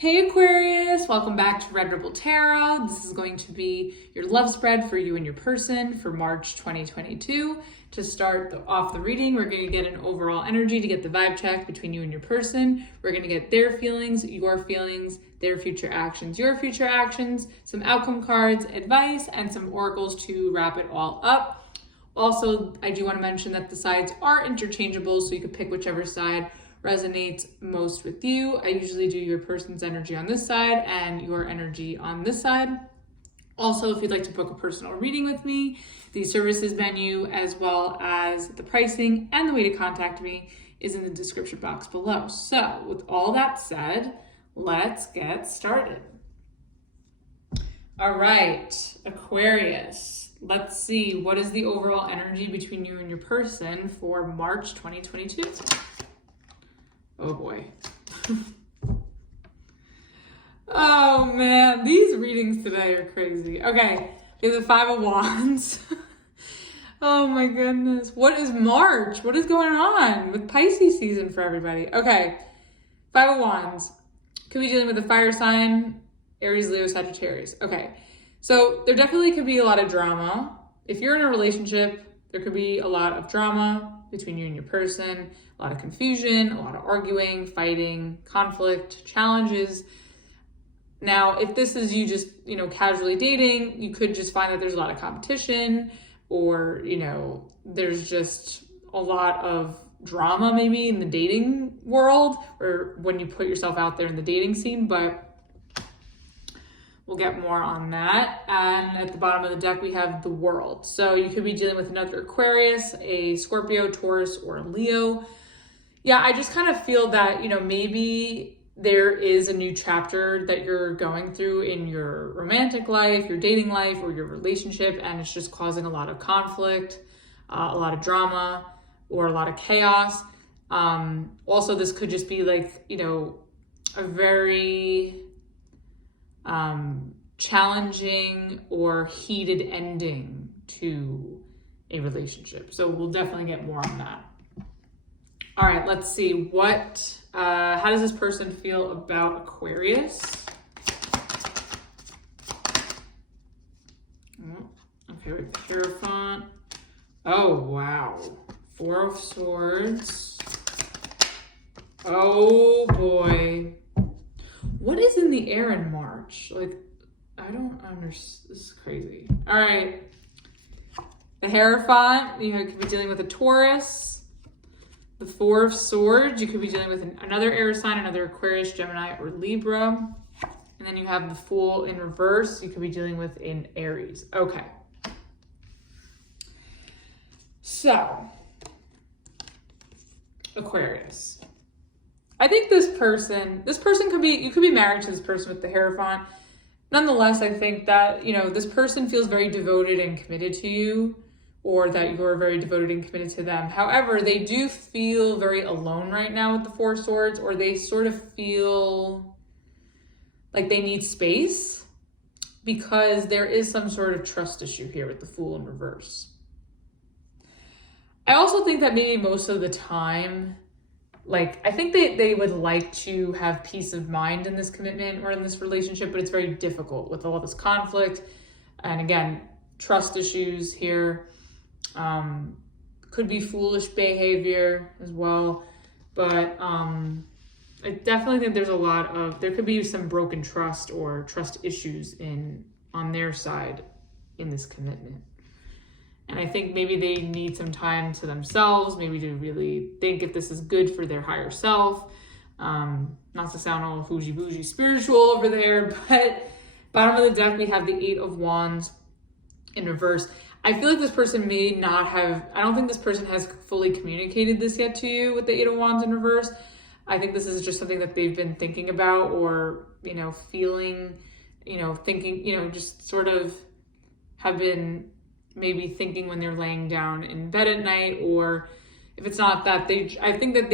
Hey Aquarius, welcome back to Red Rebel Tarot. This is going to be your love spread for you and your person for March 2022. To start off the reading, we're going to get an overall energy to get the vibe check between you and your person. We're going to get their feelings, their future actions, your future actions, some outcome cards, advice, and some oracles to wrap it all up. Also, I do want to mention that the sides are interchangeable, so you could pick whichever side resonates most with you. I usually do your person's energy on this side and your energy on this side. Also, if you'd like to book a personal reading with me, the services menu, as well as the pricing and the way to contact me, is in the description box below. So with all that said, let's get started. All right, Aquarius, let's see, what is the overall energy between you and your person for March 2022? Oh boy. Oh man, these readings today are crazy. Okay, there's a Five of Wands. Oh my goodness. What is March? What is going on with Pisces season for everybody? Okay, Five of Wands. Could be dealing with a fire sign, Aries, Leo, Sagittarius. Okay, so there definitely could be a lot of drama. If you're in a relationship, there could be a lot of drama between you and your person, a lot of confusion, a lot of arguing, fighting, conflict, challenges. Now, if this is you just, casually dating, you could just find that there's a lot of competition, or, there's just a lot of drama maybe in the dating world, or when you put yourself out there in the dating scene, but we'll get more on that. And at the bottom of the deck, we have the World. So you could be dealing with another Aquarius, a Scorpio, Taurus, or a Leo. Yeah, I just kind of feel that, maybe there is a new chapter that you're going through in your romantic life, your dating life, or your relationship, and it's just causing a lot of conflict, a lot of drama, or a lot of chaos. Also, this could just be like, a very challenging or heated ending to a relationship. So we'll definitely get more on that. All right, let's see how does this person feel about Aquarius? Okay, we have Hierophant. Oh, wow. Four of Swords. Oh boy. What is in the air in March? I don't understand. This is crazy. All right. The Hierophant, you could be dealing with a Taurus. The Four of Swords, you could be dealing with another air sign, another Aquarius, Gemini, or Libra. And then you have the Fool in reverse. You could be dealing with an Aries. Okay. So, Aquarius. I think this person could be, you could be married to this person with the Hierophant. Nonetheless, I think that, this person feels very devoted and committed to you, or that you're very devoted and committed to them. However, they do feel very alone right now with the Four of Swords, or they sort of feel like they need space because there is some sort of trust issue here with the Fool in reverse. I also think that maybe most of the time, I think they would like to have peace of mind in this commitment or in this relationship, but it's very difficult with all this conflict. And again, trust issues here. Could be foolish behavior as well. But I definitely think there could be some broken trust or trust issues on their side in this commitment. And I think maybe they need some time to themselves, maybe to really think if this is good for their higher self. Not to sound all bougie spiritual over there, but bottom of the deck, we have the Eight of Wands in reverse. I feel like this person may not have, I don't think this person has fully communicated this yet to you with the Eight of Wands in reverse. I think this is just something that they've been thinking about or, feeling, thinking, just sort of have been maybe thinking when they're laying down in bed at night, or if it's not that, I think that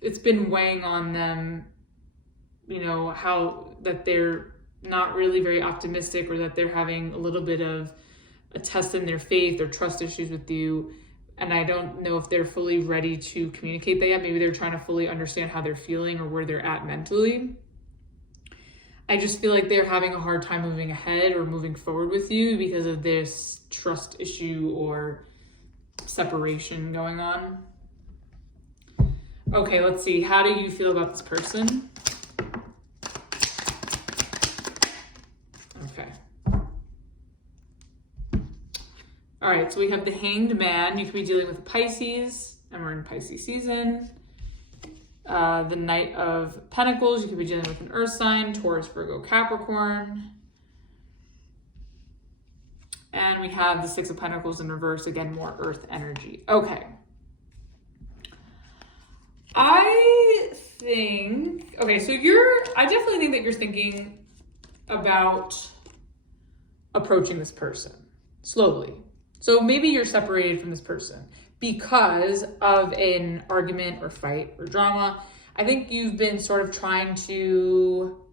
it's been weighing on them, how that they're not really very optimistic, or that they're having a little bit of a test in their faith or trust issues with you. and I don't know if they're fully ready to communicate that yet. Maybe they're trying to fully understand how they're feeling or where they're at mentally. I just feel like they're having a hard time moving ahead or moving forward with you because of this trust issue or separation going on. Okay, let's see. How do you feel about this person? Okay. All right, so we have the Hanged Man. You could be dealing with a Pisces, and we're in Pisces season. The Knight of Pentacles. You could be dealing with an Earth sign, Taurus, Virgo, Capricorn. And we have the Six of Pentacles in reverse. Again, more Earth energy. Okay. I definitely think that you're thinking about approaching this person slowly. So maybe you're separated from this person because of an argument or fight or drama. I think you've been sort of trying to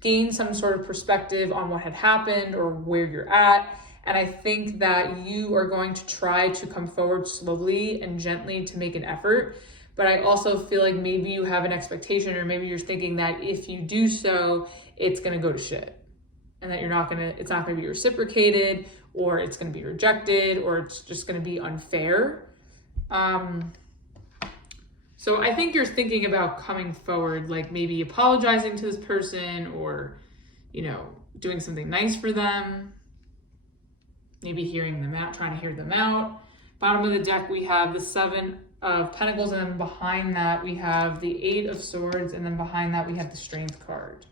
gain some sort of perspective on what had happened or where you're at. And I think that you are going to try to come forward slowly and gently to make an effort. But I also feel like maybe you have an expectation, or maybe you're thinking that if you do so, it's going to go to shit. And that it's not going to be reciprocated, or it's going to be rejected, or it's just going to be unfair. So I think you're thinking about coming forward, like maybe apologizing to this person, or, doing something nice for them. Maybe hearing them out, trying to hear them out. Bottom of the deck, we have the Seven of Pentacles, and then behind that we have the Eight of Swords, and then behind that we have the Strength card.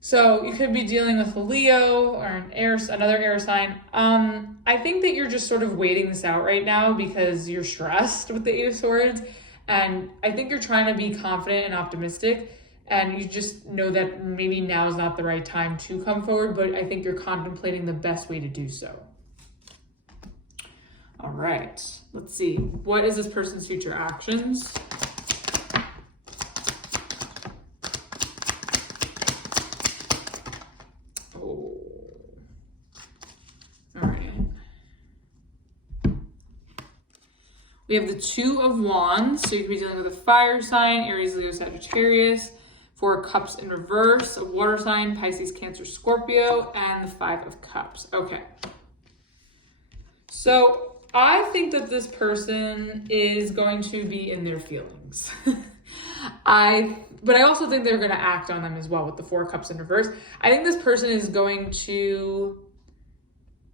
So you could be dealing with a Leo or another air sign. I think that you're just sort of waiting this out right now because you're stressed with the Eight of Swords, and I think you're trying to be confident and optimistic, and you just know that maybe now is not the right time to come forward, but I think you're contemplating the best way to do so. All right, let's see. What is this person's future actions? Oh. All right. We have the Two of Wands. So you could be dealing with a fire sign, Aries, Leo, Sagittarius. Four of Cups in reverse, a water sign, Pisces, Cancer, Scorpio, and the Five of Cups. Okay. So I think that this person is going to be in their feelings. But I also think they're going to act on them as well with the Four Cups in reverse. I think this person is going to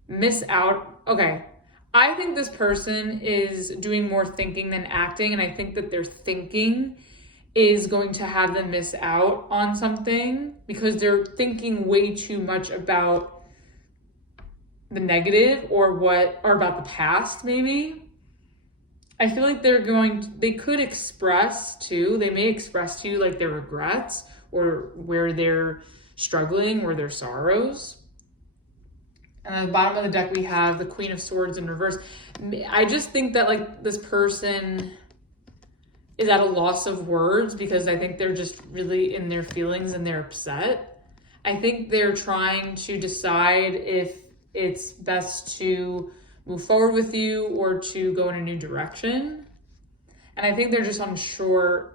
miss out. Okay. I think this person is doing more thinking than acting, and I think that their thinking is going to have them miss out on something because they're thinking way too much about the negative or about the past, maybe. I feel like they could express too, they may express to you like their regrets or where they're struggling or their sorrows. And at the bottom of the deck, we have the Queen of Swords in reverse. I just think that like this person is at a loss of words because I think they're just really in their feelings and they're upset. I think they're trying to decide if it's best to move forward with you or to go in a new direction. And I think they're just unsure.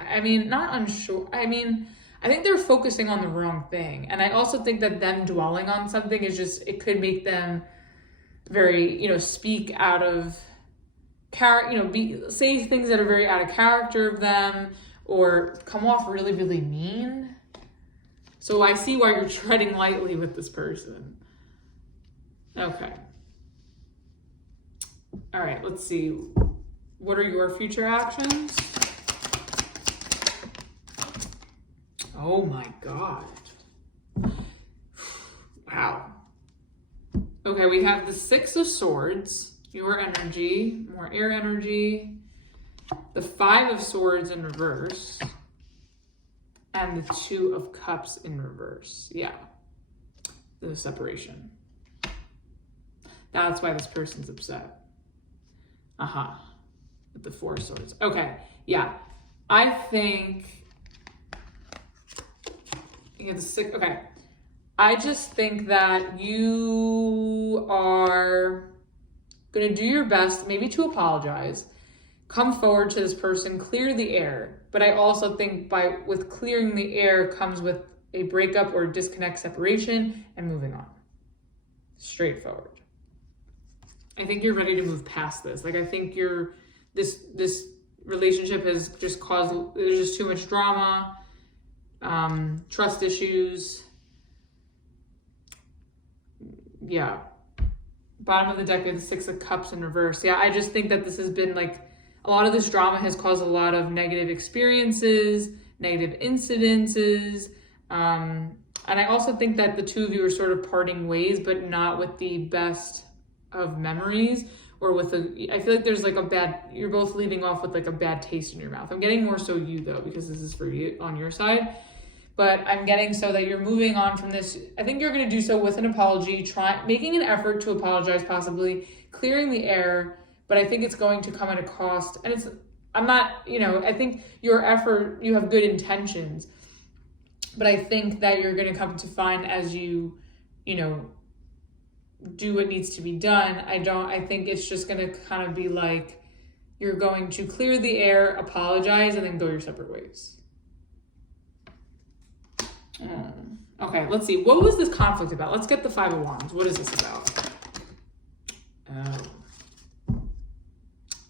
Not unsure. I think they're focusing on the wrong thing. And I also think that them dwelling on something it could make them very, speak out of character, say things that are very out of character of them or come off really, really mean. So I see why you're treading lightly with this person. Okay. All right, let's see. What are your future actions? Oh my God. Wow. Okay, we have the Six of Swords, your energy, more air energy, the Five of Swords in reverse, and the Two of Cups in reverse. Yeah, the separation. That's why this person's upset. With the Four of Swords. Okay, yeah. I think you get the six. Okay. I just think that you are going to do your best maybe to apologize, come forward to this person, clear the air. But I also think with clearing the air comes with a breakup or disconnect, separation, and moving on. Straightforward. I think you're ready to move past this. Like, I think this relationship has just caused, there's just too much drama, trust issues. Yeah. Bottom of the deck, we have the 6 of Cups in reverse. Yeah, I just think that this has been like, a lot of this drama has caused a lot of negative experiences, negative incidences. And I also think that the two of you are sort of parting ways, but not with the best of memories, or I feel like there's like you're both leaving off with like a bad taste in your mouth. I'm getting more so you though, because this is for you on your side. But I'm getting so that you're moving on from this. I think you're going to do so with an apology, making an effort to apologize, possibly clearing the air, but I think it's going to come at a cost. And I think your effort, you have good intentions, but I think that you're going to come to find as you do what needs to be done. I think it's just going to kind of be like, you're going to clear the air, apologize, and then go your separate ways. Okay, let's see. What was this conflict about? Let's get the 5 of Wands. What is this about?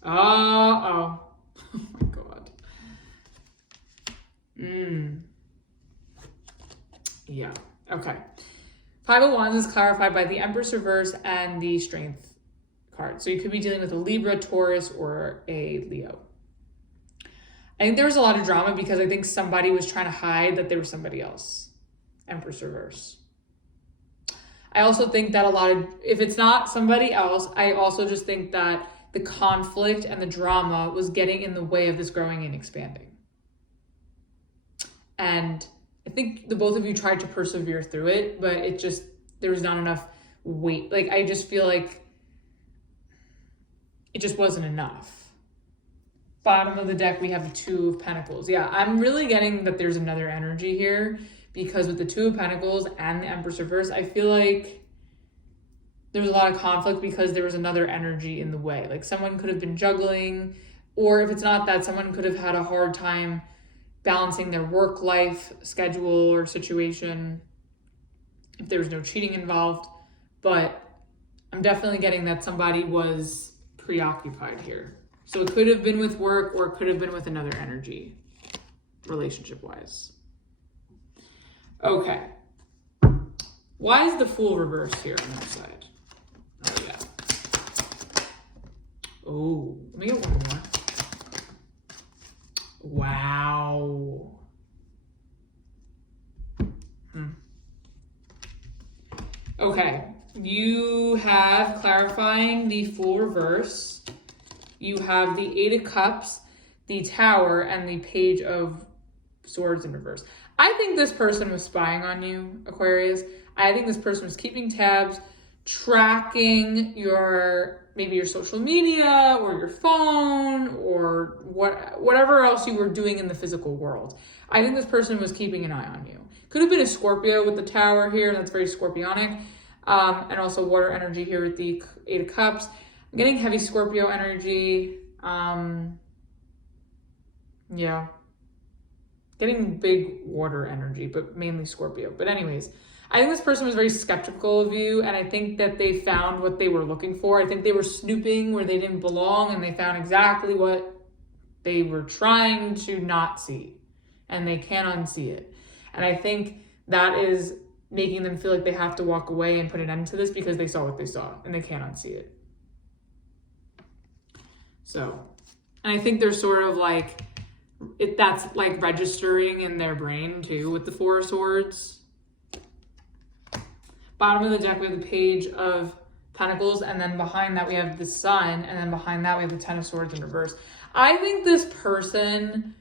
Oh my God. Yeah, okay. 5 of Wands is clarified by the Empress Reverse and the Strength card. So you could be dealing with a Libra, Taurus, or a Leo. I think there was a lot of drama because I think somebody was trying to hide that they were somebody else. Empress Reverse. I also think that if it's not somebody else, I also just think that the conflict and the drama was getting in the way of this growing and expanding. And I think the both of you tried to persevere through it, but there was not enough weight. Like, I just feel like it just wasn't enough. Bottom of the deck, we have the 2 of Pentacles. Yeah, I'm really getting that there's another energy here, because with the 2 of Pentacles and the Empress Reverse, I feel like there was a lot of conflict because there was another energy in the way. Like, someone could have been juggling, or if it's not that, someone could have had a hard time balancing their work-life schedule or situation if there was no cheating involved. But I'm definitely getting that somebody was preoccupied here. So it could have been with work, or it could have been with another energy, relationship-wise. Okay. Why is the Fool reversed here on that side? Oh, yeah. Oh, let me get one more. Wow. Okay. You have clarifying the Fool reverse. You have the 8 of Cups, the Tower, and the Page of Swords in reverse. I think this person was spying on you, Aquarius. I think this person was keeping tabs, tracking maybe your social media or your phone or whatever else you were doing in the physical world. I think this person was keeping an eye on you. Could have been a Scorpio with the Tower here, and that's very Scorpionic. And also water energy here with the 8 of Cups. I'm getting heavy Scorpio energy. Yeah. Getting big water energy, but mainly Scorpio. But anyways, I think this person was very skeptical of you, and I think that they found what they were looking for. I think they were snooping where they didn't belong, and they found exactly what they were trying to not see, and they can't unsee it. And I think that is making them feel like they have to walk away and put an end to this because they saw what they saw, and they can't unsee it. So, and I think they're sort of like, that's like registering in their brain too with the 4 of Swords. Bottom of the deck, we have the Page of Pentacles, and then behind that we have the Sun, and then behind that we have the 10 of Swords in reverse. I think this person,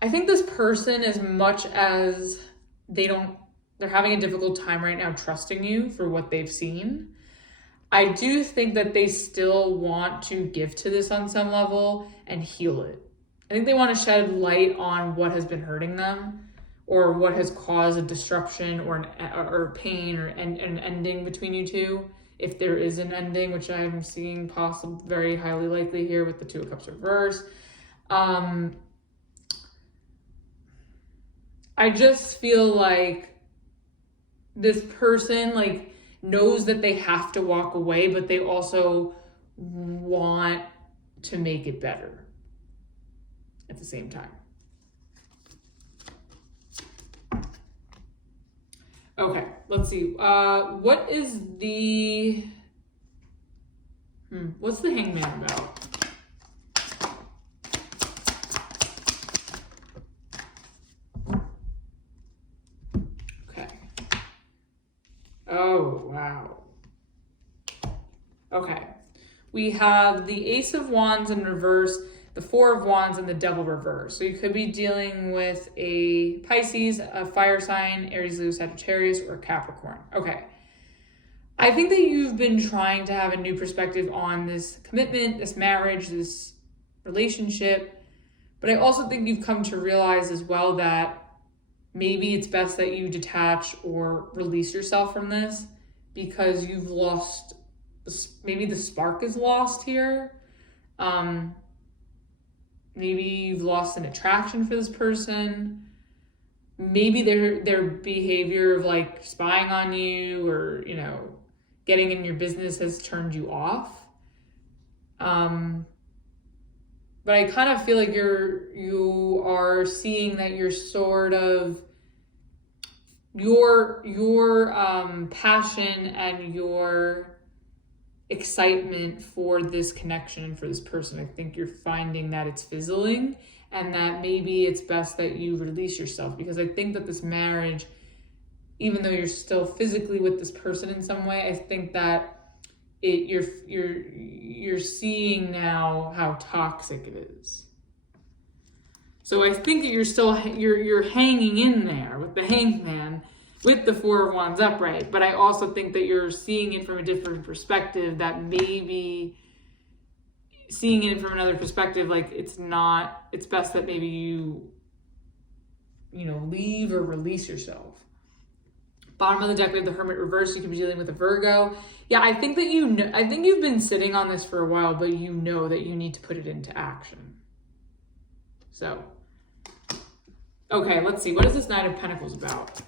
as much as they're having a difficult time right now trusting you for what they've seen, I do think that they still want to give to this on some level and heal it. I think they want to shed light on what has been hurting them, or what has caused a disruption or pain or an ending between you two. if there is an ending, which I'm seeing possible, very highly likely here with the Two of Cups reverse. I just feel like this person like knows that they have to walk away, but they also want to make it better at the same time. Okay, let's see. What is the... what's the Hangman about? Okay. Oh, wow. Okay. We have the Ace of Wands in reverse, the Four of Wands, and the Devil reverse. So you could be dealing with a Pisces, a fire sign, Aries, Leo, Sagittarius, or Capricorn. Okay. I think that you've been trying to have a new perspective on this commitment, this marriage, this relationship. But I also think you've come to realize as well that maybe it's best that you detach or release yourself from this because you've lost, maybe the spark is lost here. Maybe you've lost an attraction for this person. Maybe their behavior of like spying on you or, you know, getting in your business has turned you off. But I kind of feel like you are seeing that you're sort of your passion and your excitement for this connection and for this person. I think you're finding that it's fizzling and that maybe it's best that you release yourself, because I think that this marriage, even though you're still physically with this person in some way, I think that you're seeing now how toxic it is. So I think that you're still you're hanging in there with the Hangman, with the Four of Wands upright, but I also think that you're seeing it from a different perspective, that maybe seeing it from another perspective, like it's best that maybe you leave or release yourself. Bottom of the deck, we have the Hermit reverse. You could be dealing with a Virgo. Yeah, I think that I think you've been sitting on this for a while, but you know that you need to put it into action. So, okay, let's see. What is this Knight of Pentacles about?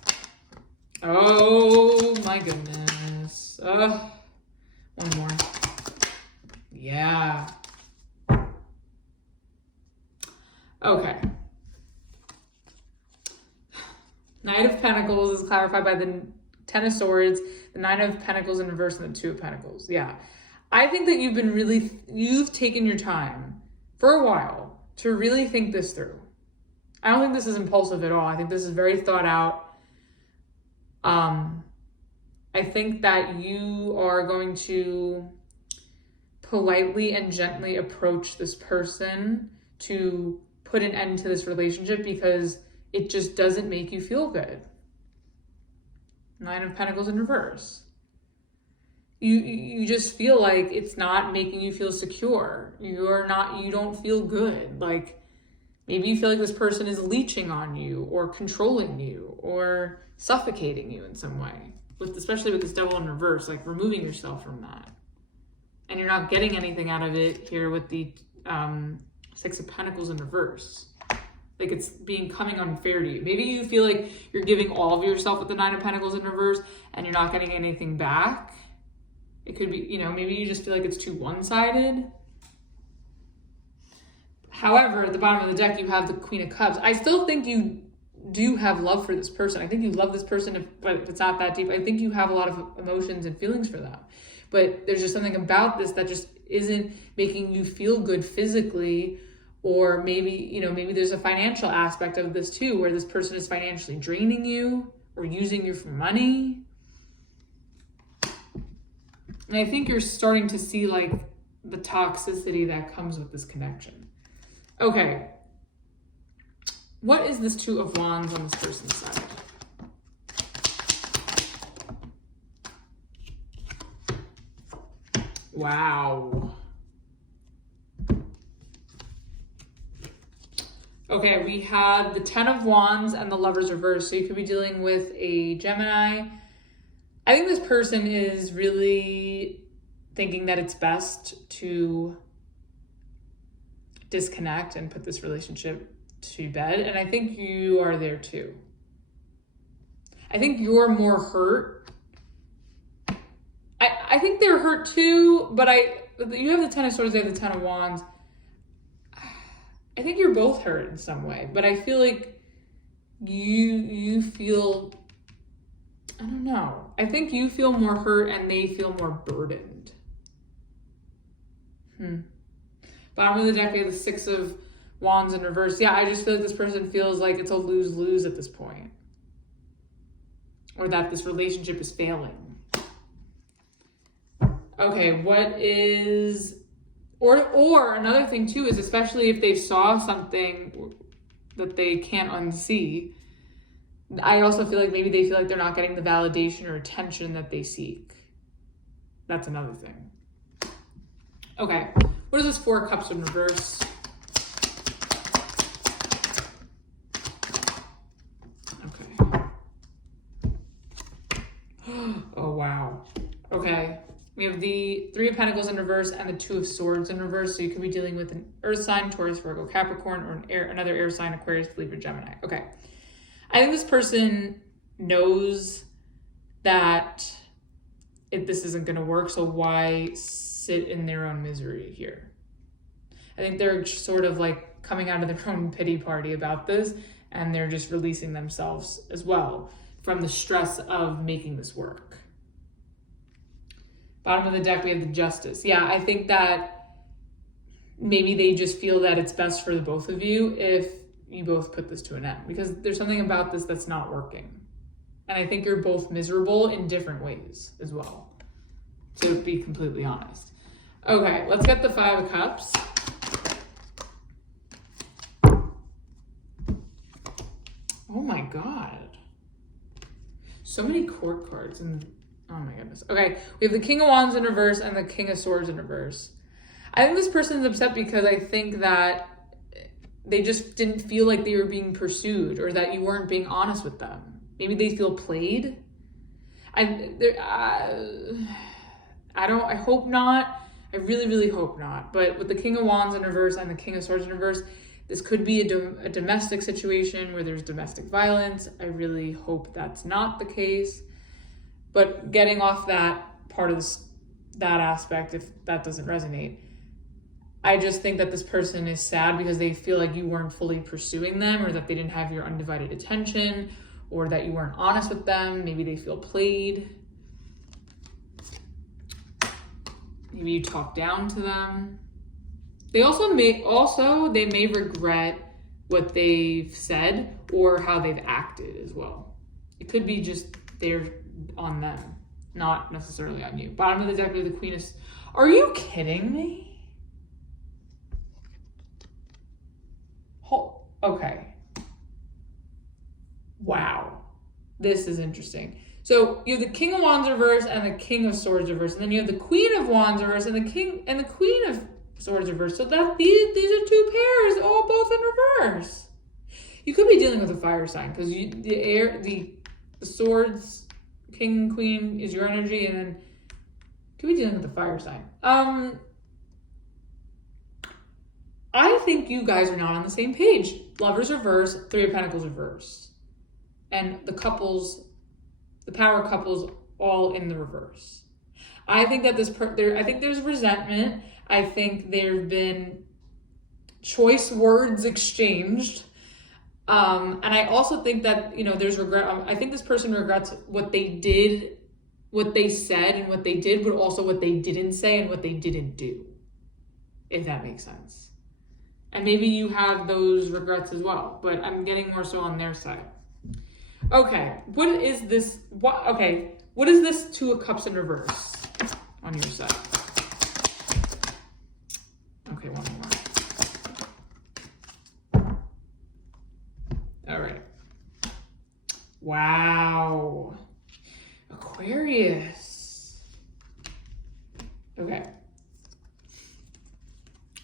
Oh my goodness. One more. Yeah. Okay. Knight of Pentacles is clarified by the Ten of Swords, the Nine of Pentacles in reverse, and the Two of Pentacles. Yeah. I think that you've taken your time for a while to really think this through. I don't think this is impulsive at all. I think this is very thought out. I think that you are going to politely and gently approach this person to put an end to this relationship because it just doesn't make you feel good. Nine of Pentacles in reverse. You just feel like it's not making you feel secure. You don't feel good. Like maybe you feel like this person is leeching on you or controlling you or suffocating you in some way. Especially with this Devil in reverse, like removing yourself from that. And you're not getting anything out of it here with the Six of Pentacles in reverse. Like it's coming unfair to you. Maybe you feel like you're giving all of yourself with the Nine of Pentacles in reverse and you're not getting anything back. It could be, maybe you just feel like it's too one-sided. However, at the bottom of the deck, you have the Queen of Cups. I still think you do have love for this person. I think you love this person, but if it's not that deep, I think you have a lot of emotions and feelings for them. But there's just something about this that just isn't making you feel good physically. Or maybe, maybe there's a financial aspect of this too, where this person is financially draining you or using you for money. And I think you're starting to see like the toxicity that comes with this connection. Okay. What is this Two of Wands on this person's side? Wow. Okay, we have the Ten of Wands and the Lovers reverse. So you could be dealing with a Gemini, I think this person is really thinking that it's best to disconnect and put this relationship to bed. And I think you are there too. I think you're more hurt. I think they're hurt too, but you have the Ten of Swords, they have the Ten of Wands. I think you're both hurt in some way, but I feel like you feel, I don't know. I think you feel more hurt and they feel more burdened. Bottom of the deck, we have the Six of Wands in reverse. Yeah, I just feel like this person feels like it's a lose-lose at this point. Or that this relationship is failing. Okay, what is... Or another thing too is, especially if they saw something that they can't unsee, I also feel like maybe they feel like they're not getting the validation or attention that they seek. That's another thing. Okay, what is this Four of Cups in reverse? Okay. Oh, wow. Okay. We have the Three of Pentacles in reverse and the Two of Swords in reverse. So you could be dealing with an Earth sign, Taurus, Virgo, Capricorn, or another air sign, Aquarius, Libra, Gemini. Okay. I think this person knows that this isn't going to work, so why sit in their own misery here? I think they're sort of like coming out of their own pity party about this, and they're just releasing themselves as well from the stress of making this work. Bottom of the deck, we have the Justice. Yeah, I think that maybe they just feel that it's best for the both of you if you both put this to an end, because there's something about this that's not working. And I think you're both miserable in different ways as well, to be completely honest. Okay, let's get the Five of Cups. Oh my God. So many court cards and oh my goodness. Okay, we have the King of Wands in reverse and the King of Swords in reverse. I think this person is upset because I think that they just didn't feel like they were being pursued or that you weren't being honest with them. Maybe they feel played. I hope not. I really, really hope not. But with the King of Wands in reverse and the King of Swords in reverse, this could be a domestic situation where there's domestic violence. I really hope that's not the case. But getting off that part of that aspect, if that doesn't resonate, I just think that this person is sad because they feel like you weren't fully pursuing them, or that they didn't have your undivided attention, or that you weren't honest with them. Maybe they feel played. Maybe you talk down to them. They may regret what they've said or how they've acted as well. It could be just they're on them, not necessarily on you. Bottom of the deck, the Queen is... Are you kidding me? Okay. Wow. This is interesting. So you have the King of Wands reverse and the King of Swords reverse, and then you have the Queen of Wands reverse and the Queen of Swords reverse. So that these are two pairs, all both in reverse. You could be dealing with a fire sign because the Swords, King and Queen is your energy, and then you could be dealing with a fire sign. I think you guys are not on the same page. Lovers reverse, Three of Pentacles reverse, and the power couples all in the reverse. I think that I think there's resentment. I think there have been choice words exchanged. And I also think that, there's regret. I think this person regrets what they did, what they said and what they did, but also what they didn't say and what they didn't do, if that makes sense. And maybe you have those regrets as well, but I'm getting more so on their side. Okay, what is this? What is this Two of Cups in reverse on your side? Okay, one more. All right. Wow. Aquarius. Okay.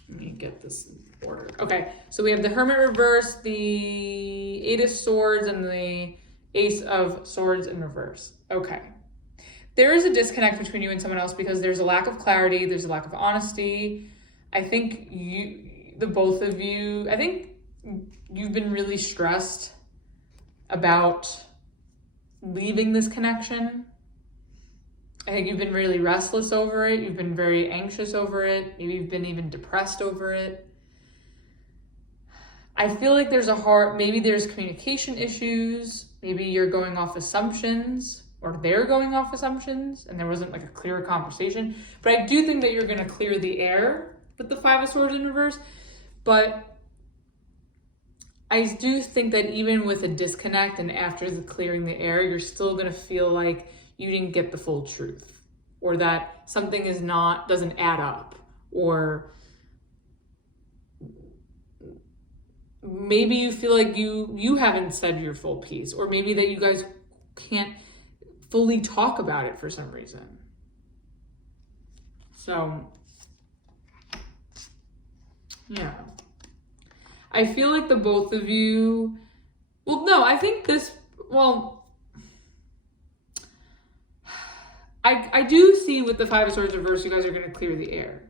Let me get this in order. Okay, so we have the Hermit reverse, the Eight of Swords, and the Ace of Swords in reverse. Okay. there is a disconnect between you and someone else because there's a lack of clarity, there's a lack of honesty. I think the both of you, I think you've been really stressed about leaving this connection. I think you've been really restless over it. You've been very anxious over it. Maybe you've been even depressed over it. I feel like maybe there's communication issues. Maybe you're going off assumptions, or they're going off assumptions, and there wasn't like a clear conversation. But I do think that you're going to clear the air with the Five of Swords in reverse. But I do think that even with a disconnect and after the clearing the air, you're still going to feel like you didn't get the full truth, or that something doesn't add up, or maybe you feel like you haven't said your full piece, or maybe that you guys can't fully talk about it for some reason. So, yeah. I feel like the both of you, I do see with the Five of Swords reverse, you guys are going to clear the air.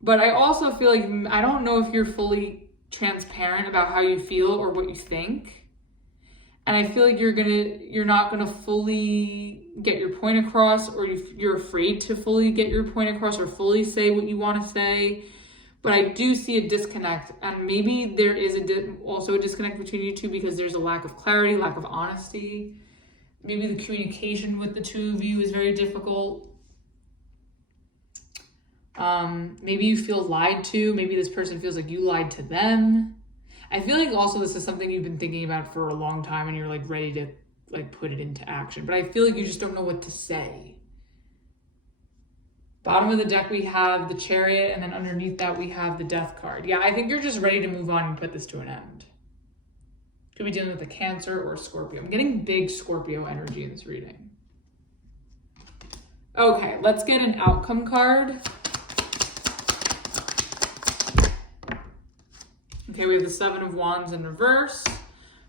But I also feel like, I don't know if you're fully transparent about how you feel or what you think. And I feel like you're not gonna fully get your point across, or you're afraid to fully get your point across or fully say what you want to say. But I do see a disconnect, and maybe there is also a disconnect between you two because there's a lack of clarity, lack of honesty. Maybe the communication with the two of you is very difficult. Maybe you feel lied to. Maybe this person feels like you lied to them. I feel like also this is something you've been thinking about for a long time and you're like ready to like put it into action. But I feel like you just don't know what to say. Bottom of the deck, we have the Chariot, and then underneath that, we have the Death card. Yeah, I think you're just ready to move on and put this to an end. Could be dealing with a Cancer or a Scorpio. I'm getting big Scorpio energy in this reading. Okay, let's get an outcome card. Okay, we have the Seven of Wands in reverse.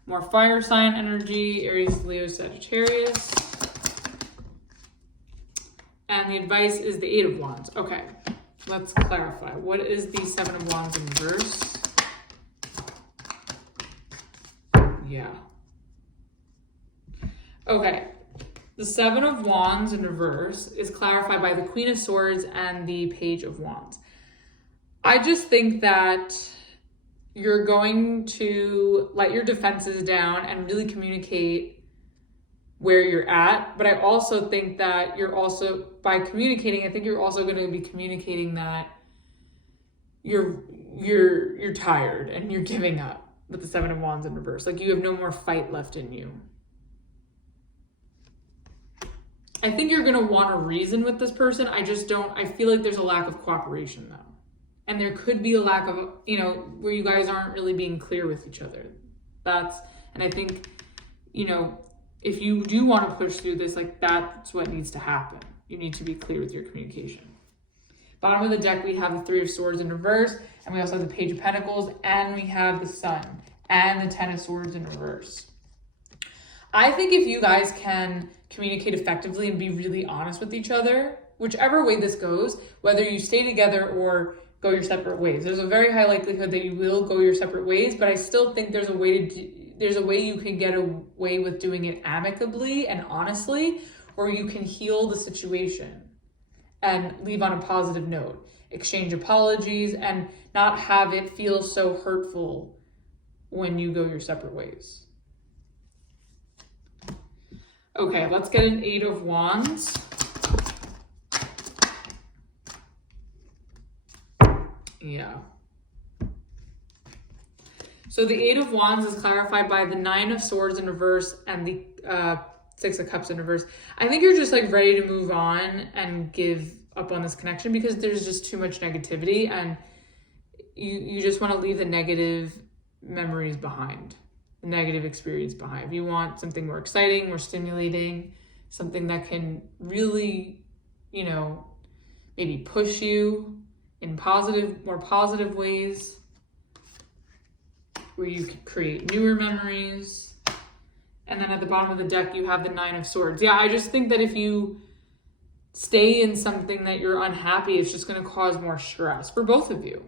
More fire sign energy, Aries, Leo, Sagittarius. And the advice is the Eight of Wands. Okay, let's clarify. What is the Seven of Wands in reverse? Yeah. Okay, the Seven of Wands in reverse is clarified by the Queen of Swords and the Page of Wands. I just think that you're going to let your defenses down and really communicate where you're at. But I also think that by communicating, I think you're also going to be communicating that you're tired and you're giving up with the Seven of Wands in reverse. Like you have no more fight left in you. I think you're going to want to reason with this person. I feel like there's a lack of cooperation though. And there could be a lack of, where you guys aren't really being clear with each other. And I think, if you do want to push through this, like that's what needs to happen. You need to be clear with your communication. Bottom of the deck, we have the Three of Swords in reverse, and we also have the Page of Pentacles, and we have the Sun, and the Ten of Swords in reverse. I think if you guys can communicate effectively and be really honest with each other, whichever way this goes, whether you stay together or go your separate ways. There's a very high likelihood that you will go your separate ways, but I still think there's a way you can get away with doing it amicably and honestly, where you can heal the situation and leave on a positive note, exchange apologies, and not have it feel so hurtful when you go your separate ways. Okay, let's get an Eight of Wands. Yeah. So the Eight of Wands is clarified by the Nine of Swords in reverse and the Six of Cups in reverse. I think you're just like ready to move on and give up on this connection because there's just too much negativity and you just want to leave the negative memories behind, the negative experience behind. You want something more exciting, more stimulating, something that can really, maybe push you in more positive ways, where you can create newer memories And then at the bottom of the deck, you have the Nine of Swords. Yeah, I just think that if you stay in something that you're unhappy, it's just going to cause more stress for both of you.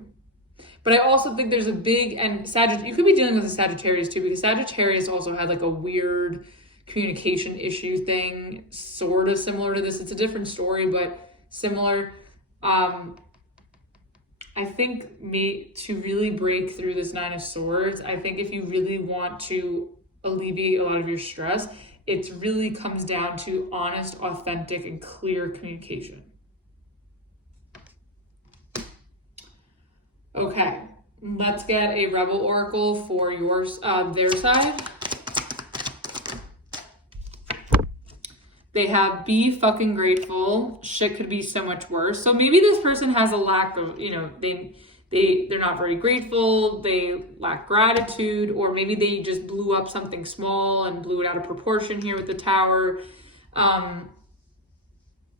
But I also think there's a big, and you could be dealing with a Sagittarius too, because Sagittarius also had like a weird communication issue thing, sort of similar to this. It's a different story, but similar. I think to really break through this Nine of Swords, I think if you really want to alleviate a lot of your stress, it really comes down to honest, authentic, and clear communication. Okay, let's get a Rebel Oracle for their side. They have be fucking grateful. Shit could be so much worse. So maybe this person has a lack of, they're not very grateful. They lack gratitude, or maybe they just blew up something small and blew it out of proportion here with the Tower.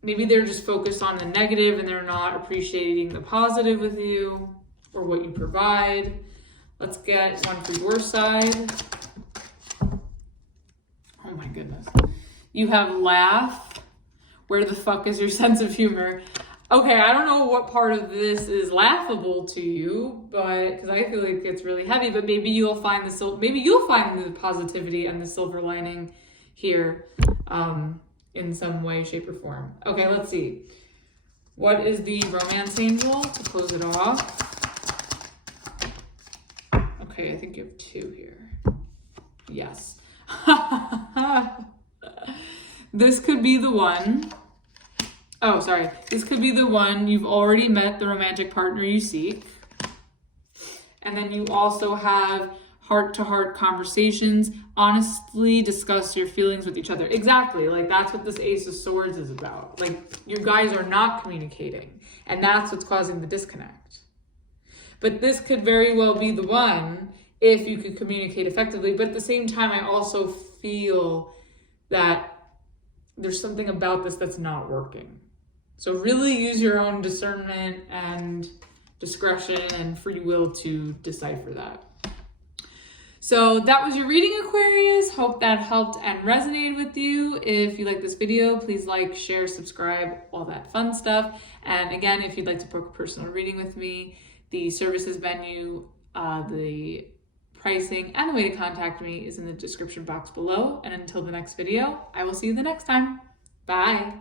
Maybe they're just focused on the negative and they're not appreciating the positive with you or what you provide. Let's get one for your side. Oh my goodness. You have laugh. Where the fuck is your sense of humor? Okay, I don't know what part of this is laughable to you, but because I feel like it's really heavy, but maybe you'll find the positivity and the silver lining here in some way, shape, or form. Okay, let's see. What is the romance angel to close it off? Okay, I think you have two here. Yes. This could be the one. Oh, sorry. This could be the one. You've already met the romantic partner you seek. And then you also have heart-to-heart conversations. Honestly discuss your feelings with each other. Exactly. Like, that's what this Ace of Swords is about. Like, you guys are not communicating. And that's what's causing the disconnect. But this could very well be the one if you could communicate effectively. But at the same time, I also feel that there's something about this that's not working. So really use your own discernment and discretion and free will to decipher that. So that was your reading, Aquarius. Hope that helped and resonated with you. If you like this video, please like, share, subscribe, all that fun stuff. And again, if you'd like to book a personal reading with me, the services menu, the pricing, and the way to contact me is in the description box below. And until the next video, I will see you the next time. Bye.